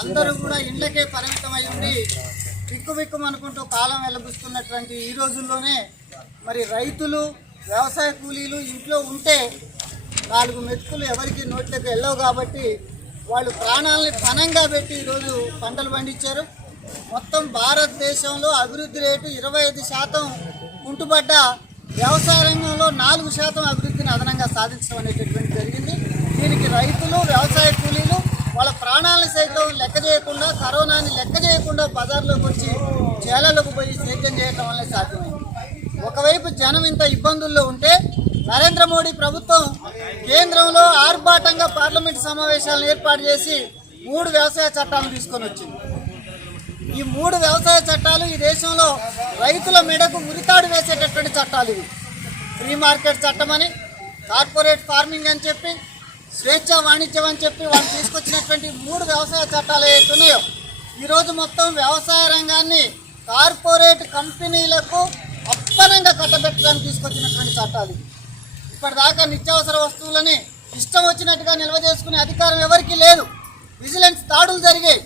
అందరూ కూడా ఇళ్ళకే పరిమితమై ఉండి బిక్కుబిక్కుమనుకుంటూ కాలం వెల్లబుస్తున్నటువంటి ఈ రోజుల్లోనే మరి రైతులు వ్యవసాయ కూలీలు ఇంట్లో ఉంటే 4 మెతుకులు ఎవరికి నోట్లోకి వెళ్ళవు కాబట్టి వాళ్ళు ప్రాణాలని పణంగా పెట్టి ఈరోజు పంటలు పండించారు. మొత్తం భారతదేశంలో అభివృద్ధి రేటు 25% కుంటుపడ్డ వ్యవసాయ రంగంలో 4% అభివృద్ధిని అదనంగా సాధించడం అనేటటువంటి జరిగింది. దీనికి రైతులు వ్యవసాయ కూలీలు వాళ్ళ ప్రాణాలను సైతం లెక్క చేయకుండా, కరోనాని లెక్క చేయకుండా బజార్లోకి వచ్చి చేలలకు పోయి సేద్యం చేయడం వల్లే సాధ్యమైంది. ఒకవైపు జనం ఇంత ఇబ్బందుల్లో ఉంటే నరేంద్ర మోడీ ప్రభుత్వం కేంద్రంలో ఆర్భాటంగా పార్లమెంటు సమావేశాలను ఏర్పాటు చేసి 3 వ్యవసాయ చట్టాలను తీసుకొని వచ్చింది. ఈ 3 వ్యవసాయ చట్టాలు ఈ దేశంలో రైతుల మెడకు ఉరితాడు వేసేటటువంటి చట్టాలు ఇవి. ఫ్రీ మార్కెట్ చట్టం అని, కార్పొరేట్ ఫార్మింగ్ అని చెప్పి, స్వేచ్ఛ వాణిజ్యం అని చెప్పి వాళ్ళు తీసుకొచ్చినటువంటి 3 వ్యవసాయ చట్టాలు ఏవైతే ఉన్నాయో ఈరోజు మొత్తం వ్యవసాయ రంగాన్ని కార్పొరేట్ కంపెనీలకు అప్పనంగా కట్టబెట్టడానికి తీసుకొచ్చినటువంటి చట్టాలు. ఇప్పటిదాకా నిత్యావసర వస్తువులని ఇష్టం వచ్చినట్టుగా నిల్వ చేసుకునే అధికారం ఎవరికీ లేదు. విజిలెన్స్ దాడులు జరిగాయి.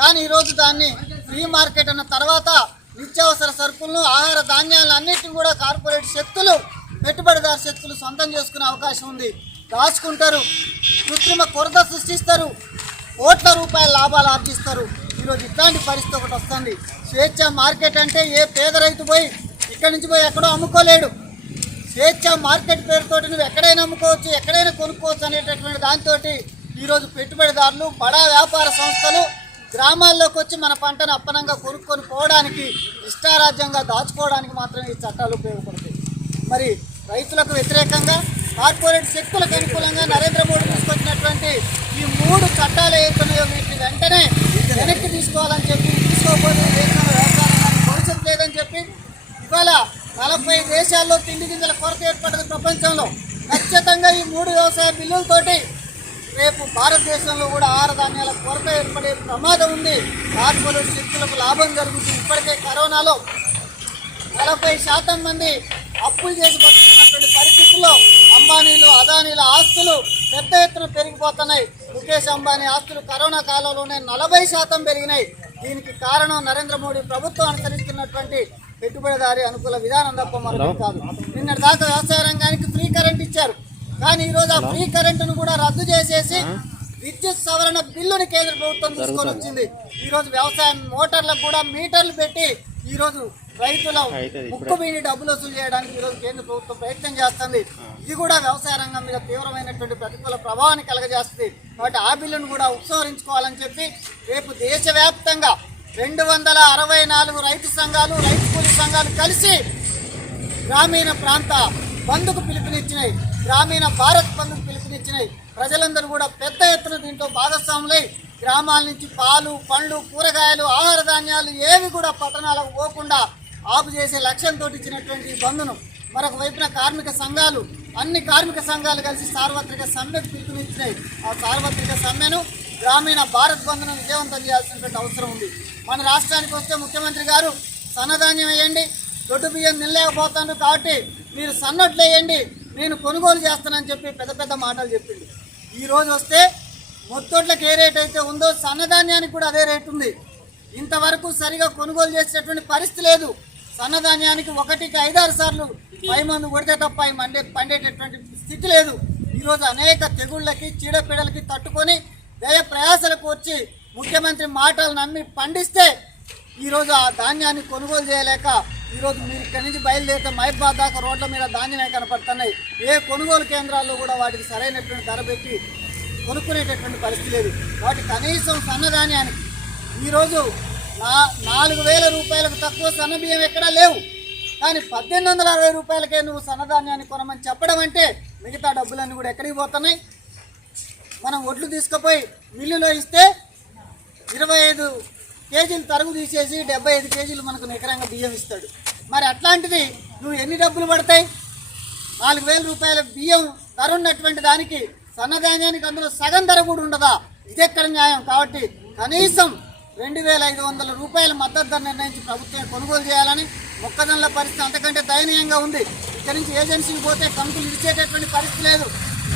కానీ ఈరోజు దాన్ని ఫ్రీ మార్కెట్ అన్న తర్వాత నిత్యావసర సరుకులను, ఆహార ధాన్యాలను అన్నింటినీ కూడా కార్పొరేట్ శక్తులు, పెట్టుబడిదారు శక్తులు సొంతం చేసుకునే అవకాశం ఉంది. దాచుకుంటారు, కృత్రిమ కొరత సృష్టిస్తారు, కోట్ల రూపాయల లాభాలు ఆర్జిస్తారు. ఈరోజు ఇట్లాంటి పరిస్థితి ఒకటి వస్తుంది. స్వేచ్ఛ మార్కెట్ అంటే ఏ పేద రైతు పోయి ఇక్కడి నుంచి పోయి ఎక్కడో అమ్ముకోలేడు. స్వేచ్ఛ మార్కెట్ పేరుతో నువ్వు ఎక్కడైనా అమ్ముకోవచ్చు, ఎక్కడైనా కొనుక్కోవచ్చు అనేటటువంటి దాంతో ఈరోజు పెట్టుబడిదారులు, బడా వ్యాపార సంస్థలు గ్రామాల్లోకి వచ్చి మన పంటను అప్పనంగా కొనుక్కొని పోవడానికి, ఇష్టారాజ్యంగా దాచుకోవడానికి మాత్రమే ఈ చట్టాలు ఉపయోగపడతాయి. మరి రైతులకు వ్యతిరేకంగా, కార్పొరేట్ శక్తులకు అనుకూలంగా నరేంద్ర మోడీ తీసుకొచ్చినటువంటి ఈ 3 చట్టాలు ఏవైతున్నాయో వీటిని వెంటనే వెనక్కి తీసుకోవాలని చెప్పి, తీసుకోకపోతే దేశంలో వ్యవసాయానికి భవిష్యత్తు లేదని చెప్పి ఇవాళ 40 దేశాల్లో తిండి గింజల కొరత ఏర్పడ్డది ప్రపంచంలో. ఖచ్చితంగా ఈ 3 వ్యవసాయ బిల్లులతోటి రేపు భారతదేశంలో కూడా ఆహార ధాన్యాల కొరత ఏర్పడే ప్రమాదం ఉంది. కార్పొరేట్ శక్తులకు లాభం జరుగుతుంది. ఇప్పటికే కరోనాలో 40% మంది అప్పులు చేసి బతుకుతున్నటువంటి పరిస్థితుల్లో అంబానీలు, అదానీల ఆస్తులు పెద్ద ఎత్తున పెరిగిపోతున్నాయి. ముఖేష్ అంబానీ ఆస్తులు కరోనా కాలంలోనే 40% పెరిగినాయి. దీనికి కారణం నరేంద్ర మోడీ ప్రభుత్వం అనుసరిస్తున్నటువంటి పెట్టుబడిదారి అనుకూల విధానం తప్ప మరొకటి కాదు. నిన్నటి దాకా వ్యవసాయ రంగానికి ఫ్రీ కరెంట్ ఇచ్చారు. కానీ ఈరోజు ఆ ఫ్రీ కరెంటును కూడా రద్దు చేసేసి విద్యుత్ సవరణ బిల్లుని కేంద్ర ప్రభుత్వం తీసుకొని వచ్చింది. ఈరోజు వ్యవసాయ మోటార్లకు కూడా మీటర్లు పెట్టి ఈరోజు రైతుల ముక్కుబీని డబ్బులు వసూలు చేయడానికి ఈరోజు కేంద్ర ప్రభుత్వం ప్రయత్నం చేస్తుంది. ఇది కూడా వ్యవసాయ రంగం మీద తీవ్రమైనటువంటి ప్రతికూల ప్రభావాన్ని కలగజేస్తుంది. కాబట్టి ఆ బిల్లును కూడా ఉపసంహరించుకోవాలని చెప్పి రేపు దేశవ్యాప్తంగా 264 రైతు సంఘాలు, రైతు కూలీ సంఘాలు కలిసి గ్రామీణ ప్రాంత బంద్కు పిలుపునిచ్చినాయి. గ్రామీణ భారత్ బంద్కు పిలుపునిచ్చినాయి. ప్రజలందరూ కూడా పెద్ద ఎత్తున దీంట్లో భాగస్వాములై గ్రామాల నుంచి పాలు, పండ్లు, కూరగాయలు, ఆహార ధాన్యాలు ఏవి కూడా పట్టణాలకు పోకుండా ఆపు చేసే లక్ష్యంతో ఇచ్చినటువంటి ఈ బంద్ను మరొక వైపున కార్మిక సంఘాలు, అన్ని కార్మిక సంఘాలు కలిసి సార్వత్రిక సమ్మెకు పిలుపునిచ్చినాయి. ఆ సార్వత్రిక సమ్మెను, గ్రామీణ భారత్ బంద్ను విజయవంతం చేయాల్సినటువంటి అవసరం ఉంది. మన రాష్ట్రానికి వస్తే ముఖ్యమంత్రి గారు సన్నధాన్యం వేయండి, దొడ్డు బియ్యం నిలలేకపోతాను కాబట్టి మీరు సన్నట్లు వేయండి, నేను కొనుగోలు చేస్తానని చెప్పి పెద్ద పెద్ద మాటలు చెప్పింది. ఈరోజు వస్తే మొత్తోట్లకు ఏ రేట్ అయితే ఉందో సన్నధాన్యానికి కూడా అదే రేటు ఉంది. ఇంతవరకు సరిగా కొనుగోలు చేసేటటువంటి పరిస్థితి లేదు. సన్నధాన్యానికి 1కి 5-6 సార్లు పైమందు కొడితే తప్ప పండేటటువంటి స్థితి లేదు. ఈరోజు అనేక తెగుళ్ళకి, చీడపీడలకి తట్టుకొని వ్యయ ప్రయాసలకు వచ్చి ముఖ్యమంత్రి మాటలు నమ్మి పండిస్తే ఈరోజు ఆ ధాన్యాన్ని కొనుగోలు చేయలేక ఈరోజు మీరు ఇక్కడి నుంచి బయలుదేరితే మహబాద్ దాకా రోడ్ల మీద ధాన్యమే కనపడుతున్నాయి. ఏ కొనుగోలు కేంద్రాల్లో కూడా వాటికి సరైనటువంటి ధర పెట్టి కొనుక్కునేటటువంటి పరిస్థితి లేదు. వాటి కనీసం సన్నధాన్యానికి ఈరోజు 4,000 రూపాయలకు తక్కువ సన్న బియ్యం ఎక్కడా లేవు. కానీ 1,860 రూపాయలకే నువ్వు సన్నధాన్యాన్ని కొనమని చెప్పడం అంటే మిగతా డబ్బులన్నీ కూడా ఎక్కడికి పోతున్నాయి? మనం ఒడ్లు తీసుకుపోయి మిల్లులో ఇస్తే 25 కేజీలు తరుగు తీసేసి 75 కేజీలు మనకు నికరంగా బియ్యం ఇస్తాడు. మరి అట్లాంటిది నువ్వు ఎన్ని డబ్బులు పడతాయి? 4,000 రూపాయల బియ్యం ధర ఉన్నటువంటి దానికి సన్నధాన్యానికి అందులో సగం ధర కూడా ఉండదా? ఇదెక్కడ న్యాయం? కాబట్టి కనీసం 2,500 రూపాయల మద్దతు ధర నిర్ణయించి ప్రభుత్వం కొనుగోలు చేయాలని. మొక్కజొన్నల పరిస్థితి అంతకంటే దయనీయంగా ఉంది. ఇక్కడి నుంచి ఏజెన్సీకి పోతే కంకులు ఇచ్చేటటువంటి పరిస్థితి లేదు.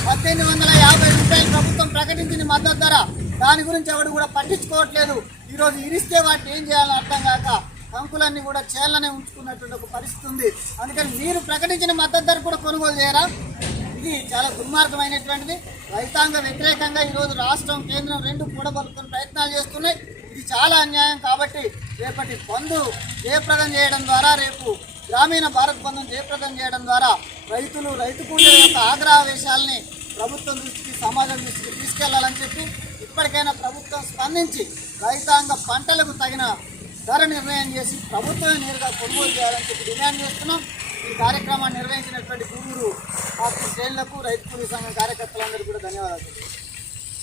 1,850 రూపాయలు ప్రభుత్వం ప్రకటించిన మద్దతు ధర దాని గురించి ఎవడు కూడా పట్టించుకోవట్లేదు. ఈరోజు ఇరిస్తే వాటిని ఏం చేయాలో అర్థం కాక కంకులన్నీ కూడా చేయాలనే ఉంచుకున్నటువంటి ఒక పరిస్థితి ఉంది. అందుకని మీరు ప్రకటించిన మద్దతు ధర కూడా కొనుగోలు చేయరా? ఇది చాలా దుర్మార్గమైనటువంటిది. రైతాంగ వ్యతిరేకంగా ఈరోజు రాష్ట్రం కేంద్రం రెండు కూడబలుకుని ప్రయత్నాలు చేస్తున్నాయి. ఇది చాలా అన్యాయం. కాబట్టి రేపటి బంధు జయప్రదం చేయడం ద్వారా, రేపు గ్రామీణ భారత్ బంధును జయప్రదం చేయడం ద్వారా రైతులు, రైతు కూలీల యొక్క ఆగ్రహావేశాలని ప్రభుత్వం దృష్టికి, సమాజం దృష్టికి తీసుకెళ్లాలని చెప్పి ఇప్పటికైనా ప్రభుత్వం స్పందించి రైతాంగ పంటలకు తగిన ధర నిర్ణయం చేసి ప్రభుత్వమే నేరుగా కొనుగోలు చేయాలని చెప్పి డిమాండ్ చేస్తున్నాం. ఈ కార్యక్రమాన్ని నిర్వహించినటువంటి గూడూరు పార్టీ శ్రేణులకు, రైతు కూలీ సంఘం కార్యకర్తలందరికీ కూడా ధన్యవాదాలు.